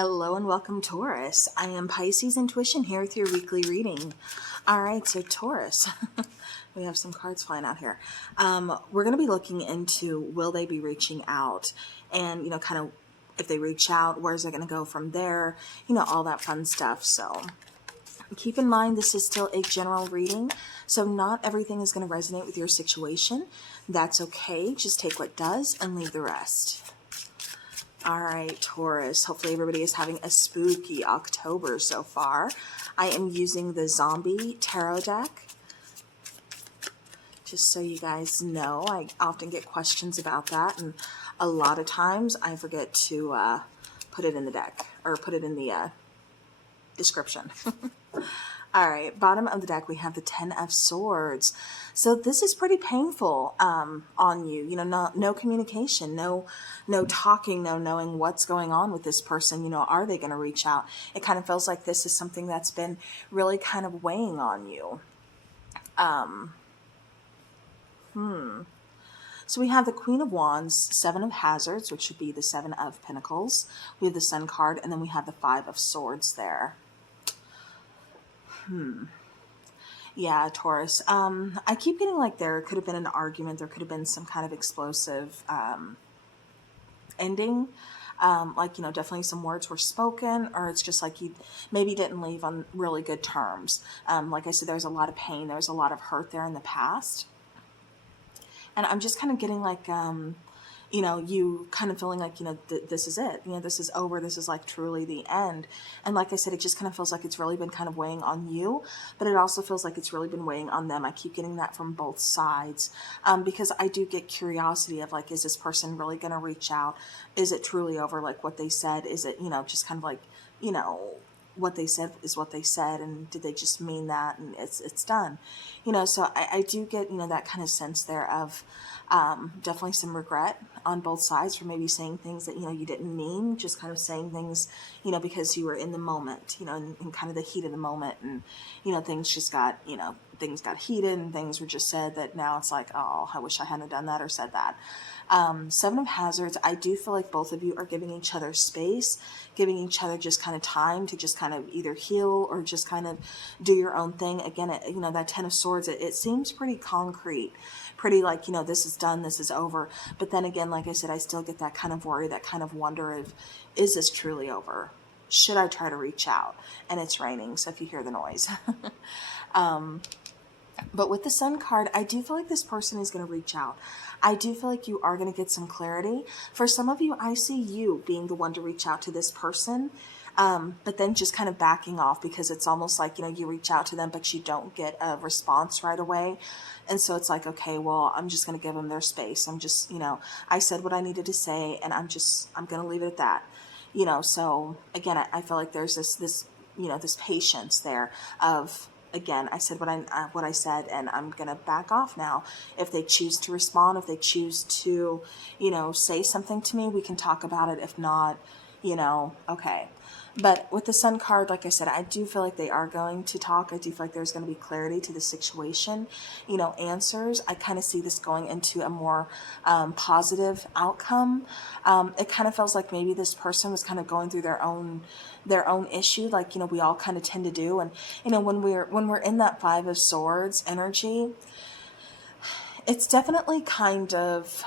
Hello and welcome, Taurus. I am Pisces Intuition here with your weekly reading. All right, so Taurus, we have some cards flying out here. We're going to be looking into will they be reaching out, and kind of if they reach out, where's it going to go from there? All that fun stuff. So keep in mind this is still a general reading, so not everything is going to resonate with your situation. That's okay. Just take what does and leave the rest. All right, Taurus, hopefully everybody is having a spooky October so far. I am using the Zombie Tarot deck. Just so you guys know, I often get questions about that, and a lot of times I forget to put it in the deck, or put it in the description. All right, bottom of the deck, we have the Ten of Swords. So this is pretty painful on you. No communication, no talking, no knowing what's going on with this person. Are they going to reach out? It kind of feels like this is something that's been really kind of weighing on you. So we have the Queen of Wands, Seven of Hazards, which would be the Seven of Pentacles. We have the Sun card, and then we have the Five of Swords there. Yeah, Taurus. I keep getting like there could have been an argument. There could have been some kind of explosive ending. Definitely some words were spoken, or it's just like you maybe didn't leave on really good terms. Like I said, there's a lot of pain. There's a lot of hurt there in the past. And I'm just kind of getting like, you kind of feeling like, this is it. This is over. This is like truly the end. And like I said, it just kind of feels like it's really been kind of weighing on you, but it also feels like it's really been weighing on them. I keep getting that from both sides because I do get curiosity of like, is this person really going to reach out? Is it truly over like what they said? Is it, just kind of like, what they said is what they said, and did they just mean that, and it's done, so I do get that kind of sense there of definitely some regret on both sides for maybe saying things that you didn't mean, just kind of saying things because you were in the moment, in kind of the heat of the moment, and things just got things got heated and things were just said that now it's like, oh, I wish I hadn't done that or said that. Seven of Hazards, I do feel like both of you are giving each other space, giving each other just kind of time to just kind of either heal or just kind of do your own thing. Again, that Ten of Swords, it seems pretty concrete, pretty like, this is done, this is over. But then again, like I said, I still get that kind of worry, that kind of wonder of, is this truly over? Should I try to reach out? And it's raining, so if you hear the noise. But with the Sun card, I do feel like this person is going to reach out. I do feel like you are going to get some clarity. For some of you, I see you being the one to reach out to this person, but then just kind of backing off because it's almost like, you reach out to them, but you don't get a response right away. And so it's like, okay, well, I'm just going to give them their space. I'm just, I said what I needed to say, and I'm going to leave it at that. So again, I feel like there's this patience there of, again, I said what I said, and I'm going to back off now. If they choose to respond, if they choose to, say something to me, we can talk about it. If not, okay. But with the Sun card, like I said, I do feel like they are going to talk. I do feel like there's going to be clarity to the situation, answers. I kind of see this going into a more positive outcome. It kind of feels like maybe this person was kind of going through their own issue, like, we all kind of tend to do. And, when we're in that Five of Swords energy, it's definitely kind of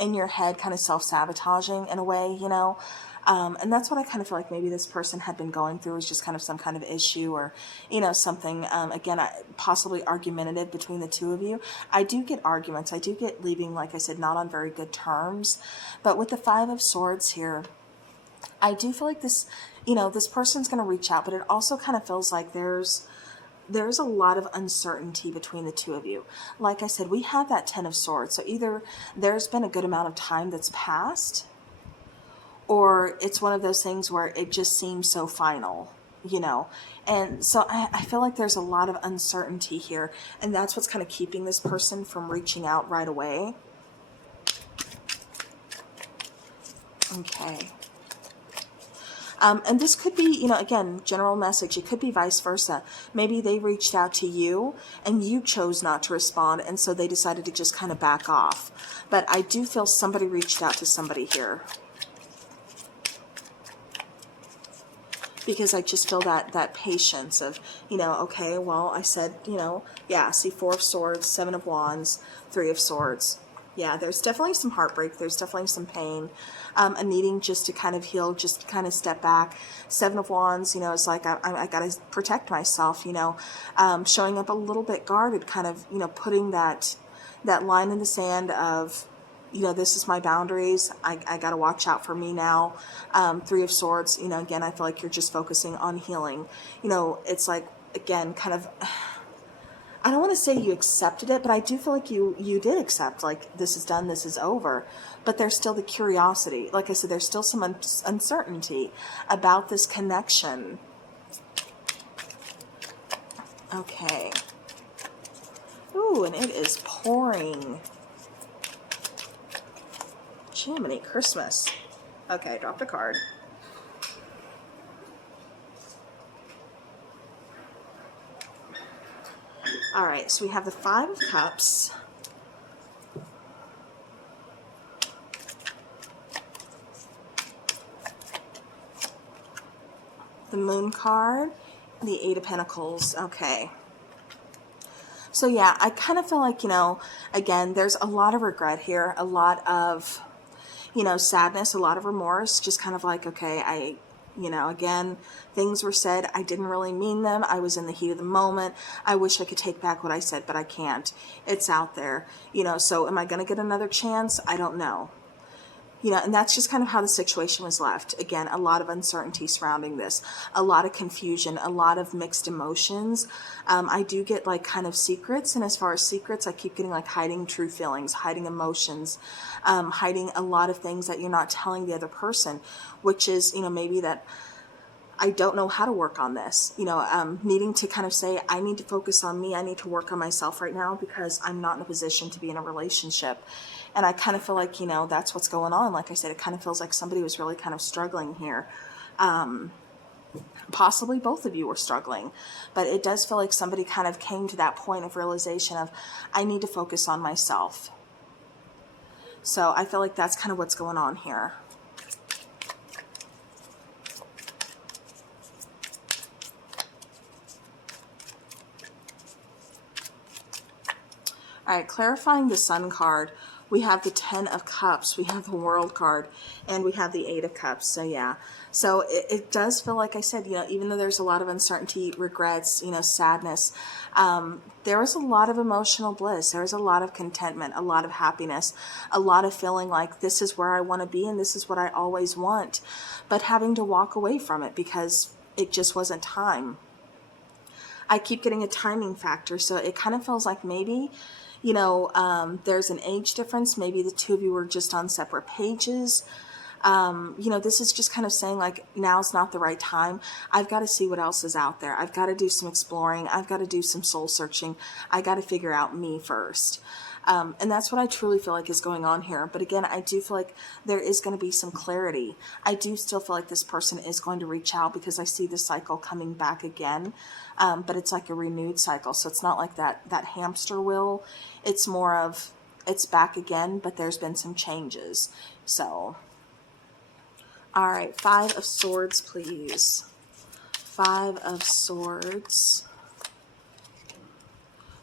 in your head, kind of self-sabotaging in a way, and that's what I kind of feel like maybe this person had been going through, is just kind of some kind of issue or, something, again, possibly argumentative between the two of you. I do get arguments. I do get leaving, like I said, not on very good terms. But with the Five of Swords here, I do feel like this, this person's going to reach out, but it also kind of feels like there's a lot of uncertainty between the two of you. Like I said, we have that Ten of Swords. So either there's been a good amount of time that's passed, or it's one of those things where it just seems so final, And so I feel like there's a lot of uncertainty here, and that's what's kind of keeping this person from reaching out right away. Okay. And this could be, again, general message. It could be vice versa. Maybe they reached out to you and you chose not to respond, and so they decided to just kind of back off. But I do feel somebody reached out to somebody here. because I just feel that patience of, you know, okay, well, I said, you know, yeah, see, 4 of Swords, 7 of Wands, 3 of Swords. Yeah, there's definitely some heartbreak. There's definitely some pain, a needing just to kind of heal, just to kind of step back. 7 of Wands, you know, it's like I got to protect myself, you know, showing up a little bit guarded, kind of, you know, putting that line in the sand of, you know, this is my boundaries. I got to watch out for me now. 3 of Swords, you know, again, I feel like you're just focusing on healing. You know, it's like, again, kind of, I don't want to say you accepted it, but I do feel like you did accept, like, this is done, this is over. But there's still the curiosity. Like I said, there's still some uncertainty about this connection. Okay. Ooh, and it is pouring. Jiminy Christmas. Okay, dropped a card. All right, so we have the 5 of Cups. The Moon card. The 8 of Pentacles. Okay. So yeah, I kind of feel like, you know, again, there's a lot of regret here. A lot of, you know, sadness, a lot of remorse. Just kind of like, okay, you know, again, things were said, I didn't really mean them. I was in the heat of the moment. I wish I could take back what I said, but I can't. It's out there, you know, so am I going to get another chance? I don't know. You know, and that's just kind of how the situation was left. Again, a lot of uncertainty surrounding this, a lot of confusion, a lot of mixed emotions. I do get like kind of secrets. And as far as secrets, I keep getting like hiding true feelings, hiding emotions, hiding a lot of things that you're not telling the other person, which is, you know, maybe that I don't know how to work on this, you know, needing to kind of say, I need to focus on me. I need to work on myself right now because I'm not in a position to be in a relationship. And I kind of feel like, you know, that's what's going on. Like I said, it kind of feels like somebody was really kind of struggling here. Possibly both of you were struggling, but it does feel like somebody kind of came to that point of realization of, I need to focus on myself. So I feel like that's kind of what's going on here. All right, clarifying the Sun card, we have the 10 of Cups, we have the World card, and we have the 8 of Cups. So yeah, so it does feel like I said, you know, even though there's a lot of uncertainty, regrets, you know, sadness, there was a lot of emotional bliss. There was a lot of contentment, a lot of happiness, a lot of feeling like this is where I want to be and this is what I always want, but having to walk away from it because it just wasn't time. I keep getting a timing factor, so it kind of feels like maybe, you know, there's an age difference. Maybe the two of you were just on separate pages. You know, this is just kind of saying like, now's not the right time. I've got to see what else is out there. I've got to do some exploring. I've got to do some soul searching. I got to figure out me first. And that's what I truly feel like is going on here. But again, I do feel like there is going to be some clarity. I do still feel like this person is going to reach out because I see the cycle coming back again. But it's like a renewed cycle. So it's not like that hamster wheel. It's more of, it's back again, but there's been some changes. So, all right, 5 of Swords, please. 5 of Swords.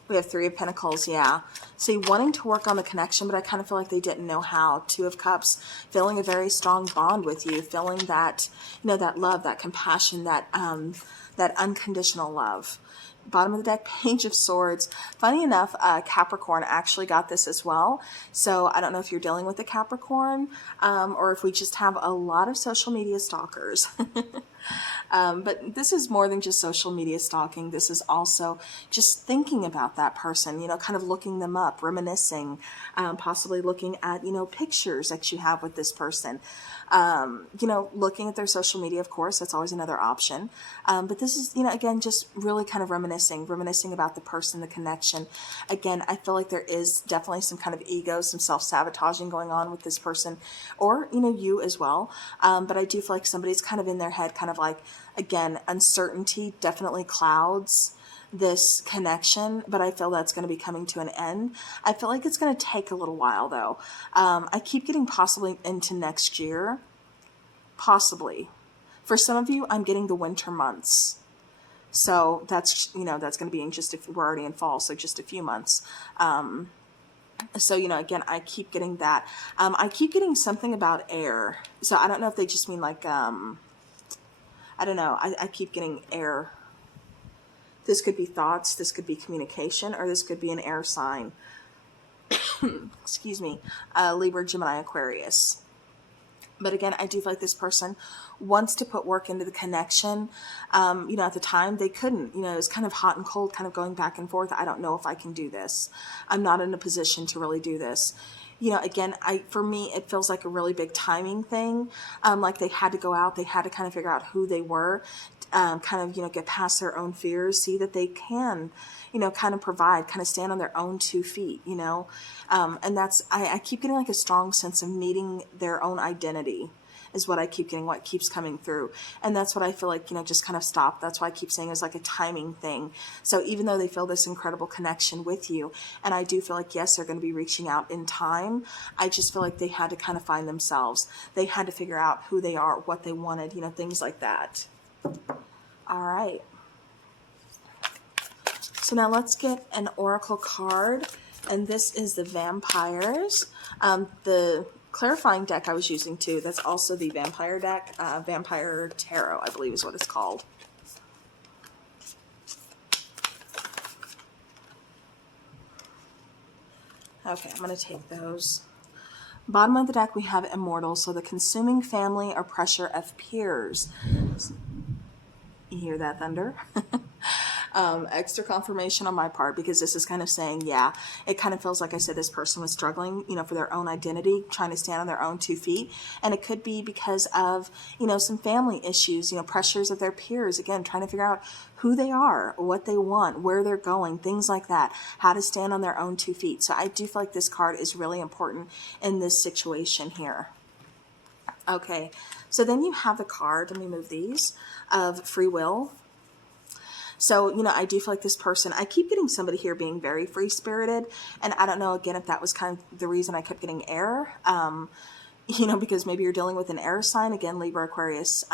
We have 3 of Pentacles, yeah. See, wanting to work on the connection, but I kind of feel like they didn't know how. 2 of Cups, feeling a very strong bond with you, feeling that, you know, that love, that compassion, that unconditional love. Bottom of the deck, Page of Swords. Funny enough, Capricorn actually got this as well. So I don't know if you're dealing with a Capricorn or if we just have a lot of social media stalkers. But this is more than just social media stalking. This is also just thinking about that person, you know, kind of looking them up, reminiscing, possibly looking at, you know, pictures that you have with this person. You know, looking at their social media, of course, that's always another option. But this is, you know, again, just really kind of reminiscing about the person, the connection. Again, I feel like there is definitely some kind of ego, some self-sabotaging going on with this person, or, you know, you as well. But I do feel like somebody's kind of in their head, kind of like, again, uncertainty definitely clouds this connection, but I feel that's going to be coming to an end. I feel like it's going to take a little while, though. I keep getting possibly into next year, possibly. For some of you, I'm getting the winter months. So that's, that's going to be in just, if we're already in fall, so just a few months. So, again, I keep getting that. I keep getting something about air. So I don't know if they just mean like, I don't know. I keep getting air. This could be thoughts, this could be communication, or this could be an air sign. Excuse me. Libra, Gemini, Aquarius. But again, I do feel like this person wants to put work into the connection. At the time they couldn't, it was kind of hot and cold, kind of going back and forth. I don't know if I can do this. I'm not in a position to really do this. Again, for me, it feels like a really big timing thing. Like they had to go out, they had to kind of figure out who they were, get past their own fears, see that they can, kind of provide, kind of stand on their own 2 feet, and that's, I keep getting like a strong sense of meeting their own identity is what I keep getting, what keeps coming through. And that's what I feel like, just kind of stop. That's why I keep saying it's like a timing thing. So even though they feel this incredible connection with you, and I do feel like, yes, they're going to be reaching out in time, I just feel like they had to kind of find themselves. They had to figure out who they are, what they wanted, things like that. All right. So now let's get an oracle card. And this is the vampires. The clarifying deck I was using too, that's also the vampire deck. Vampire Tarot, I believe is what it's called. Okay, I'm going to take those. Bottom of the deck we have Immortal, so the consuming family or pressure of peers. You hear that thunder? Extra confirmation on my part, because this is kind of saying, yeah, it kind of feels like I said this person was struggling, for their own identity, trying to stand on their own 2 feet. And it could be because of, some family issues, pressures of their peers, again, trying to figure out who they are, what they want, where they're going, things like that, how to stand on their own 2 feet. So I do feel like this card is really important in this situation here. Okay, so then you have the card, let me move these, of free will. So, I do feel like this person, I keep getting somebody here being very free-spirited, and I don't know, again, if that was kind of the reason I kept getting air, because maybe you're dealing with an air sign, again, Libra, Aquarius,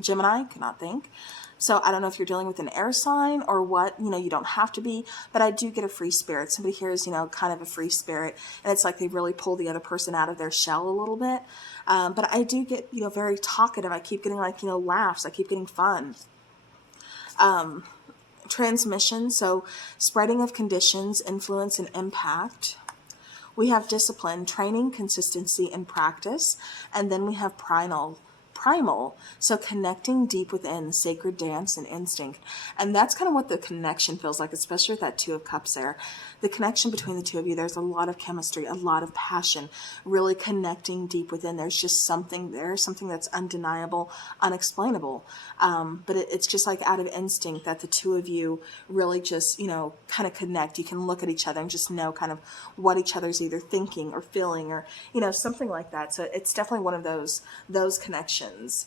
Gemini, cannot think. So I don't know if you're dealing with an air sign or what, you don't have to be, but I do get a free spirit. Somebody here is, kind of a free spirit, and it's like they really pull the other person out of their shell a little bit. But I do get, very talkative. I keep getting like, laughs. I keep getting fun. Transmission, so spreading of conditions, influence, and impact. We have discipline, training, consistency, and practice. And then we have primal, so connecting deep within, sacred dance and instinct. And that's kind of what the connection feels like, especially with that 2 of Cups there. The connection between the 2 of you, there's a lot of chemistry, a lot of passion, really connecting deep within. There's just something there, something that's undeniable, unexplainable. But it's just like out of instinct that the 2 of you really just, kind of connect. You can look at each other and just know kind of what each other's either thinking or feeling or, something like that. So it's definitely one of those connections.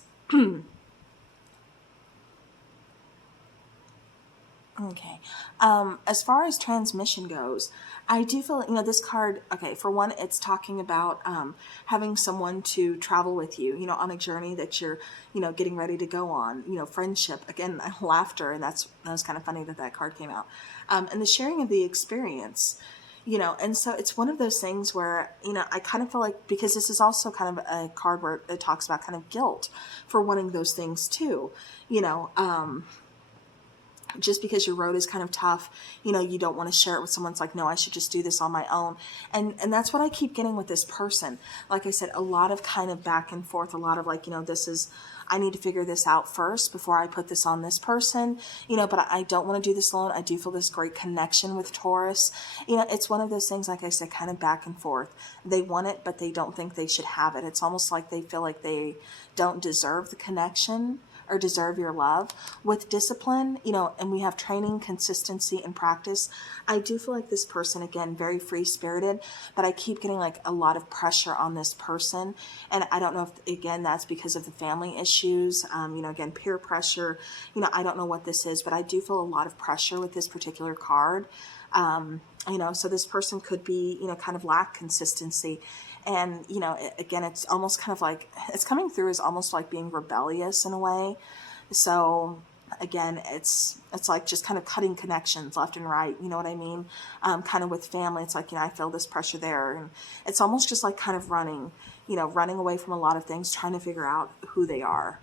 Okay. As far as transmission goes, I do feel, this card, okay, for one, it's talking about having someone to travel with you, on a journey that you're, getting ready to go on, friendship, again, laughter, and that was kind of funny that card came out. And the sharing of the experience, and so it's one of those things where, I kind of feel like, because this is also kind of a card where it talks about kind of guilt for wanting those things too, just because your road is kind of tough, you don't want to share it with someone. It's like, no, I should just do this on my own. And that's what I keep getting with this person. Like I said, a lot of kind of back and forth, a lot of like, I need to figure this out first before I put this on this person, but I don't want to do this alone. I do feel this great connection with Taurus. It's one of those things, like I said, kind of back and forth. They want it, but they don't think they should have it. It's almost like they feel like they don't deserve the connection, or deserve your love. With discipline, you know, and we have training, consistency, and practice, I do feel like this person, again, very free-spirited, but I keep getting like a lot of pressure on this person. And I don't know if, again, that's because of the family issues, you know, again, peer pressure, you know, I don't know what this is, but I do feel a lot of pressure with this particular card. You know, so this person could be, you know, kind of lack consistency. And, you know, again, it's almost kind of like, it's coming through as almost like being rebellious in a way. So again, it's like just kind of cutting connections left and right. You know what I mean? Kind of with family, it's like, you know, I feel this pressure there. And it's almost just like kind of running, you know, running away from a lot of things, trying to figure out who they are,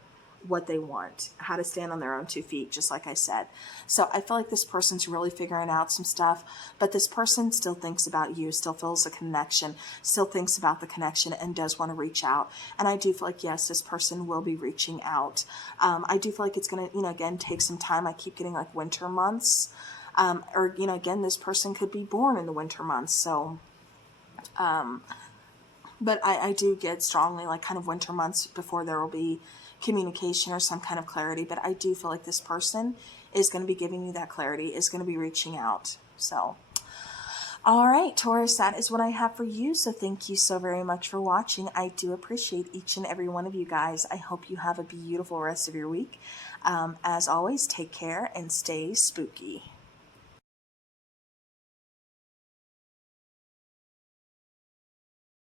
what they want, how to stand on their own 2 feet, just like I said. So I feel like this person's really figuring out some stuff, but this person still thinks about you, still feels a connection, still thinks about the connection, and does want to reach out. And I do feel like, yes, this person will be reaching out. I do feel like it's going to, you know, again, take some time. I keep getting like winter months, or, you know, again, this person could be born in the winter months. So, but I do get strongly like kind of winter months before there will be communication or some kind of clarity. But I do feel like this person is going to be giving you that clarity, is going to be reaching out. So, all right, Taurus, that is what I have for you. So thank you so very much for watching. I do appreciate each and every one of you guys. I hope you have a beautiful rest of your week. As always, take care and stay spooky.